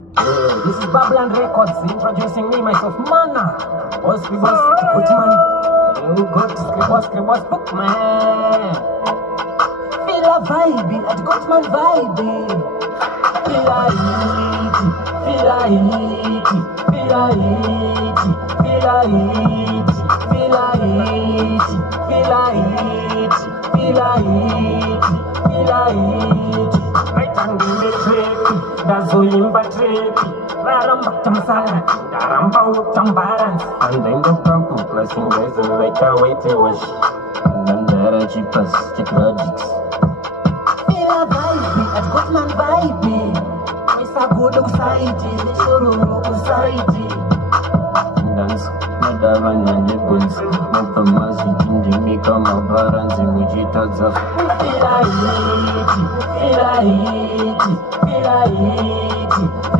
This is Bablan Records introducing me, myself, Mana. Boss, Gotman. You got Scribos, Bookman. Feel a vibe at Gotman vibe. Feel a heat, feel a heat, feel a heat, feel a heat, feel a heat, feel a heat, feel a heat, feel a heat. Right hand in the trip, dazoimba trip, raramba tamsara, daramba utambarans, and then the purple blessing resin like a weighty wash, and then the cheapest check logics. Feel a vibe at Gotman vibe. Misa good society, shuru society. Dance, madavan and the bulls, mapamazi indimika mabaranzi mujitaza. Feel a heat, feel a heat, feel a heat.